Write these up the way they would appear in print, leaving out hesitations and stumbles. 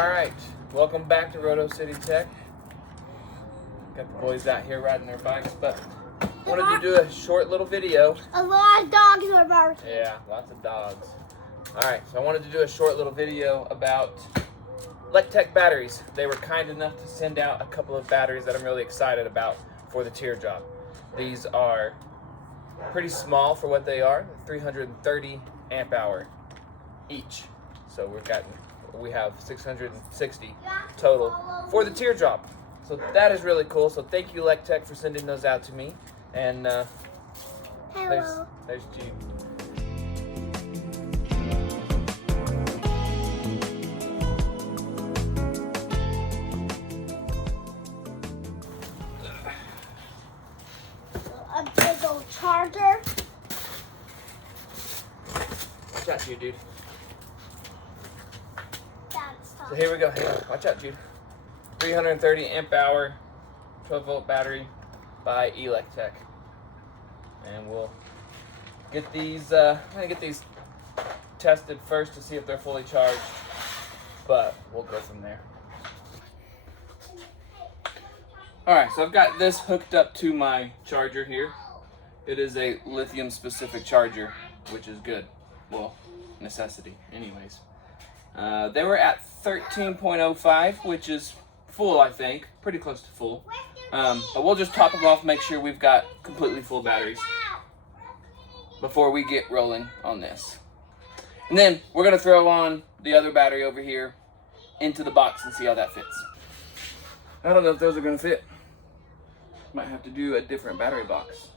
Alright, welcome back to RotoCityTech. Got the boys out here riding their bikes, but wanted to do a short little video. A lot of dogs were barking. Yeah, lots of dogs. Alright, so I wanted to do a short little video about E-Lektech batteries. They were kind enough to send out a couple of batteries that I'm really excited about for the Teardrop. These are pretty small for what they are, 330 amp hour each. So we have 660 total for the Teardrop. So that is really cool. So thank you, E-Lektech, for sending those out to me. And there's Jude. A big old charger. Watch out, Jude, dude. That's So here we go. Hang on. Watch out, Jude. 330 amp hour, 12 volt battery by E-Lektech. And we'll get these, I'm gonna get these tested first to see if they're fully charged, but we'll go from there. Alright, so I've got this hooked up to my charger here. It is a lithium specific charger, which is good. Well, necessity anyways. They were at 13.05, which is full, I think. Pretty close to full. But we'll just top them off, make sure we've got completely full batteries before we get rolling on this. And then we're going to throw on the other battery over here into the box and see how that fits. I don't know if those are going to fit. Might have to do a different battery box.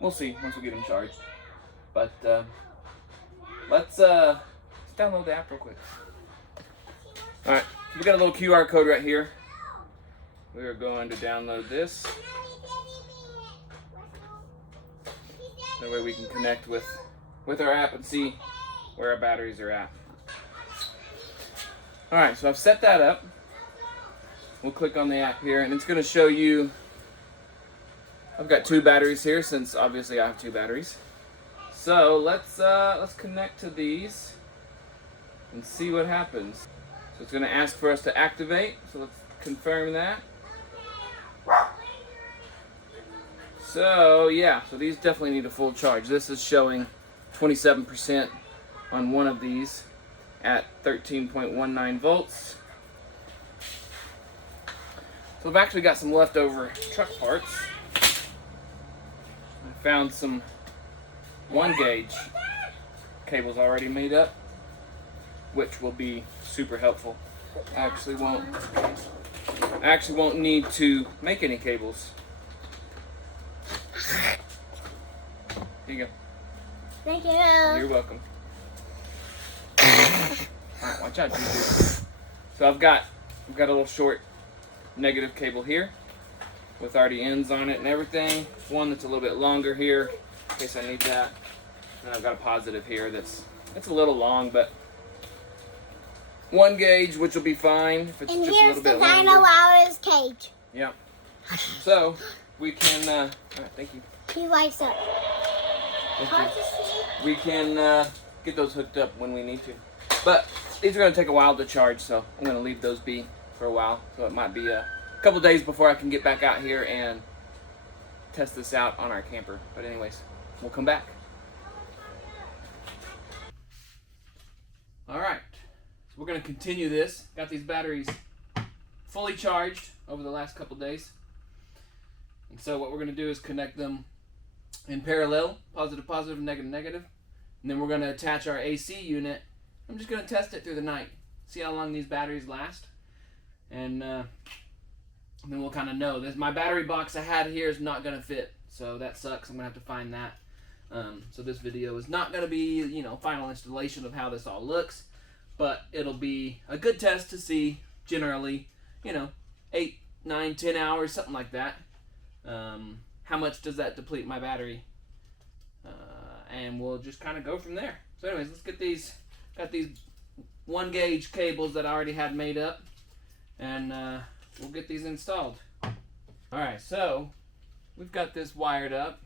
We'll see once we get them charged. But let's download the app real quick. Alright, so we got a little QR code right here. We are going to download this. That way we can connect with our app and see where our batteries are at. Alright, so I've set that up. We'll click on the app here and it's going to show you, I've got two batteries here since obviously I have two batteries. So let's connect to these and see what happens. So it's going to ask for us to activate, so let's confirm that. So yeah, so these definitely need a full charge. This is showing 27% on one of these at 13.19 volts. So I've actually got some leftover truck parts. I found some 1 gauge cables already made up, which will be super helpful. I actually won't need to make any cables. Here you go. Thank you. You're welcome. Alright, watch out, dude. So I've got a little short negative cable here with already ends on it and everything. One that's a little bit longer here in case I need that. And I've got a positive here that's a little long, but 1 gauge, which will be fine if it's and just a little bit longer. And here's the dinosaurus cage. Yeah. So we can. All right, thank you. He likes it. We can get those hooked up when we need to. But these are going to take a while to charge, so I'm going to leave those be for a while. So it might be a couple days before I can get back out here and test this out on our camper. But anyways, we'll come back. All right. So we're going to continue this. Got these batteries fully charged over the last couple days. And so what we're going to do is connect them in parallel, positive, positive, negative, negative. And then we're going to attach our AC unit. I'm just going to test it through the night, see how long these batteries last. And then we'll kind of know. My battery box I had here is not going to fit, so that sucks. I'm going to have to find that. So this video is not going to be, final installation of how this all looks, but it'll be a good test to see generally, 8, 9, 10 hours, something like that. How much does that deplete my battery? And we'll just kind of go from there. So anyways, let's get these, got these 1 gauge cables that I already had made up, and we'll get these installed. Alright, so we've got this wired up.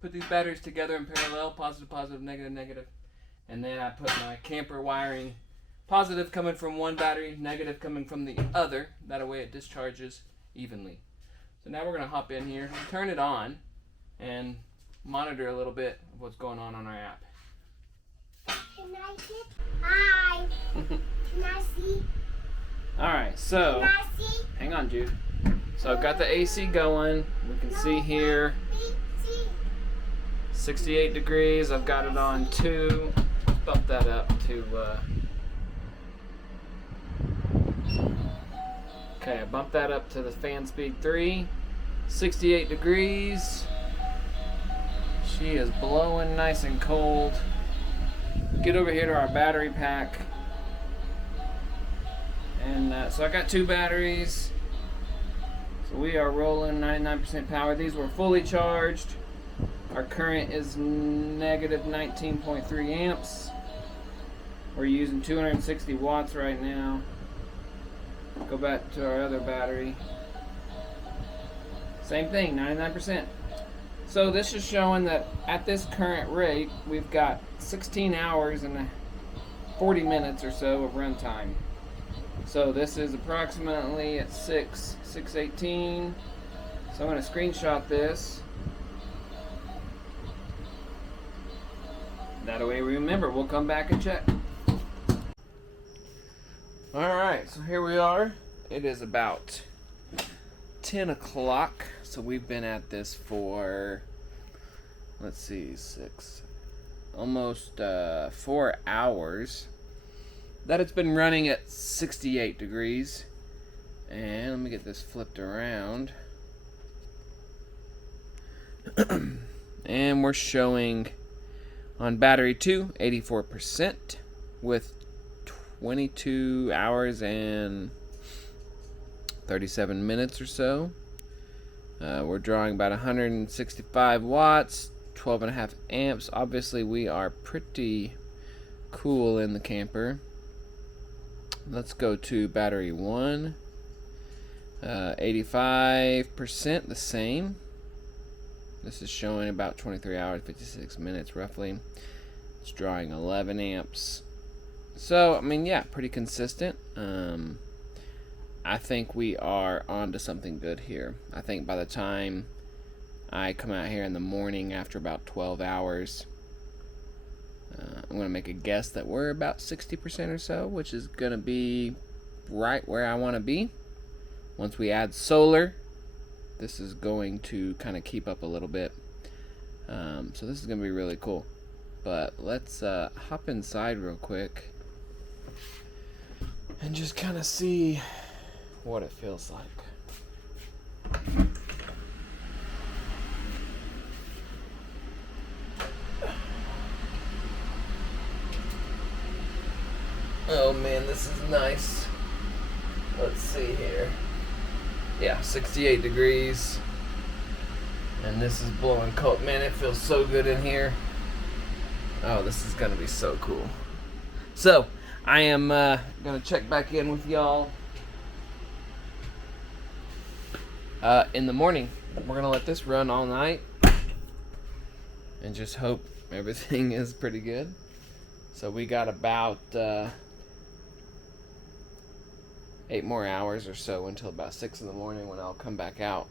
Put these batteries together in parallel, positive, positive, negative, negative. And then I put my camper wiring, positive coming from one battery, negative coming from the other. That way it discharges evenly. So now we're going to hop in here, turn it on, and monitor a little bit of what's going on our app. Can I sit? Hi. Can I see? Alright, so, Can I see? hang on, Jude. So I've got the AC going. We can see here 68 degrees. I've got it on 2. Bump that up to okay, I bumped that up to the fan speed 3. 68 degrees. She is blowing nice and cold. Get over here to our battery pack. And so I got 2 batteries. So we are rolling 99% power. These were fully charged. Our current is negative 19.3 amps. We're using 260 watts right now. Go back to our other battery. Same thing, 99%. So this is showing that at this current rate, we've got 16 hours and 40 minutes or so of runtime. So this is approximately at 6:18. So I'm going to screenshot this. That way we remember. We'll come back and check. Alright, so here we are. It is about 10 o'clock. So we've been at this for, let's see, almost 4 hours. That it's been running at 68 degrees. And let me get this flipped around. And we're showing on battery 2, 84% with 22 hours and 37 minutes or so. We're drawing about 165 watts, 12.5 amps. Obviously, we are pretty cool in the camper. Let's go to battery 1. 85% the same. This is showing about 23 hours, 56 minutes roughly. It's drawing 11 amps. So, I mean, yeah, pretty consistent. I think we are on to something good here. I think by the time I come out here in the morning after about 12 hours, I'm going to make a guess that we're about 60% or so, which is going to be right where I want to be. Once we add solar, this is going to kind of keep up a little bit. So this is going to be really cool. But let's hop inside real quick and just kind of see what it feels like. Oh man, this is nice. Let's see here. Yeah, 68 degrees. And this is blowing cold. Man, it feels so good in here. Oh, this is going to be so cool. So, I am going to check back in with y'all in the morning. We're going to let this run all night and just hope everything is pretty good. So we got about 8 more hours or so until about 6 in the morning when I'll come back out.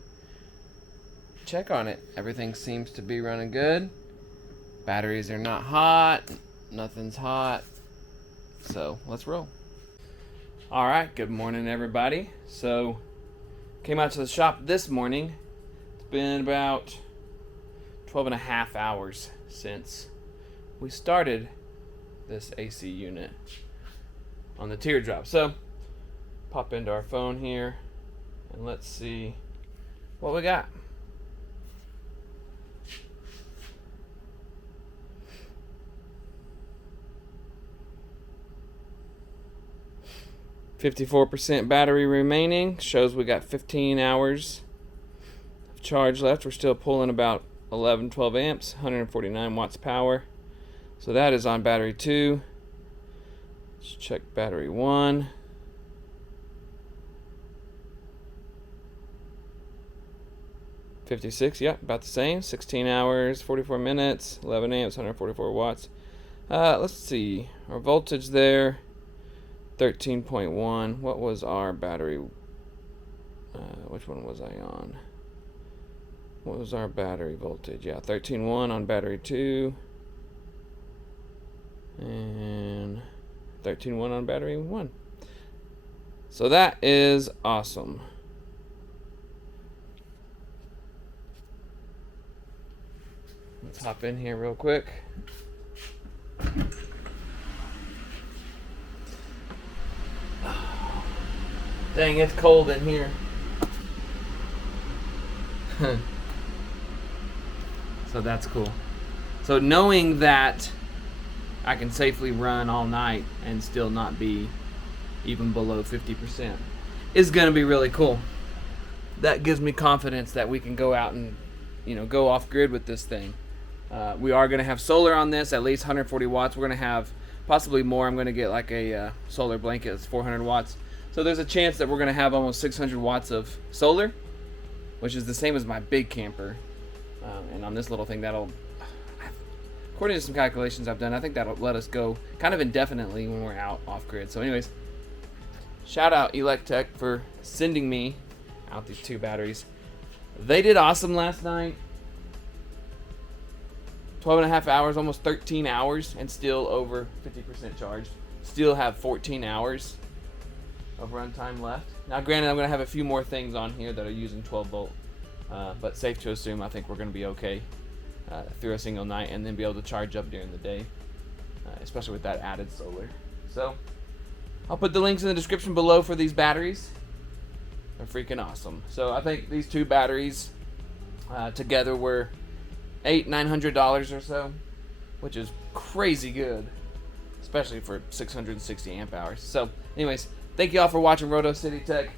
Check on it. Everything seems to be running good. Batteries are not hot. Nothing's hot. So let's roll. Alright, good morning everybody. So came out to the shop this morning. It's been about 12 and a half hours since we started this AC unit on the Teardrop. So pop into our phone here and let's see what we got. %, battery remaining. Shows we got 15 hours of charge left. We're still pulling about 12 amps, 149 watts power. So that is on battery 2. Let's check battery 1. $56, yep, about the same. 16 hours, 44 minutes, 11 amps, 144 watts. Let's see. Our voltage there, 13.1. What was our battery? Which one was I on? What was our battery voltage? Yeah, 13.1 on battery 2. And 13.1 on battery 1. So that is awesome. Let's hop in here real quick. Dang, it's cold in here. So that's cool. So knowing that I can safely run all night and still not be even below 50% is going to be really cool. That gives me confidence that we can go out and, go off grid with this thing. We are going to have solar on this, at least 140 watts. We're going to have possibly more. I'm going to get like a solar blanket that's 400 watts. So there's a chance that we're going to have almost 600 watts of solar, which is the same as my big camper. And on this little thing, according to some calculations I've done, I think that'll let us go kind of indefinitely when we're out off grid. So anyways, shout out E-Lektech for sending me out these 2 batteries. They did awesome last night. 12 and a half hours, almost 13 hours, and still over 50% charged. Still have 14 hours of runtime left. Now granted, I'm going to have a few more things on here that are using 12 volt, but safe to assume I think we're going to be okay through a single night, and then be able to charge up during the day, especially with that added solar. So I'll put the links in the description below for these batteries. They're freaking awesome. So I think these 2 batteries together were $900 or so, which is crazy good, especially for 660 amp hours. So anyways, thank you all for watching RotoCityTech.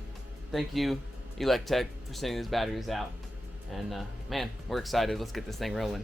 Thank you, E-Lektech, for sending these batteries out. And man, we're excited. Let's get this thing rolling.